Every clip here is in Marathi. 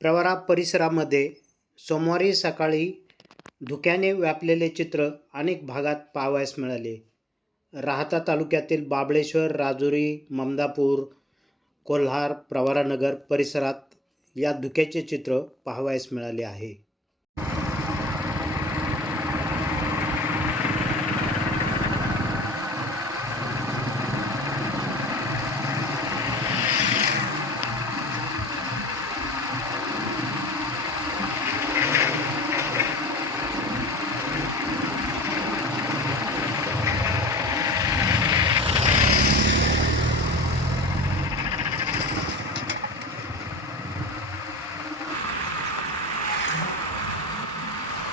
प्रवरा परिसरामध्ये सोमवारी सकाळी धुक्याने व्यापलेले चित्र अनेक भागात पाहावयास मिळाले. राहता तालुक्यातील बाबळेश्वर राजुरी ममदापूर कोल्हार प्रवरानगर परिसरात या धुक्याचे चित्र पाहावयास मिळाले आहे.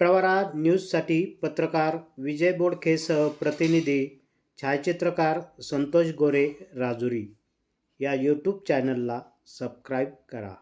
प्रवरा न्यूजसाठी पत्रकार विजय बोडखेसह प्रतिनिधी छायाचित्रकार संतोष गोरे राजुरी. या यूट्यूब चॅनलला सबस्क्राईब करा.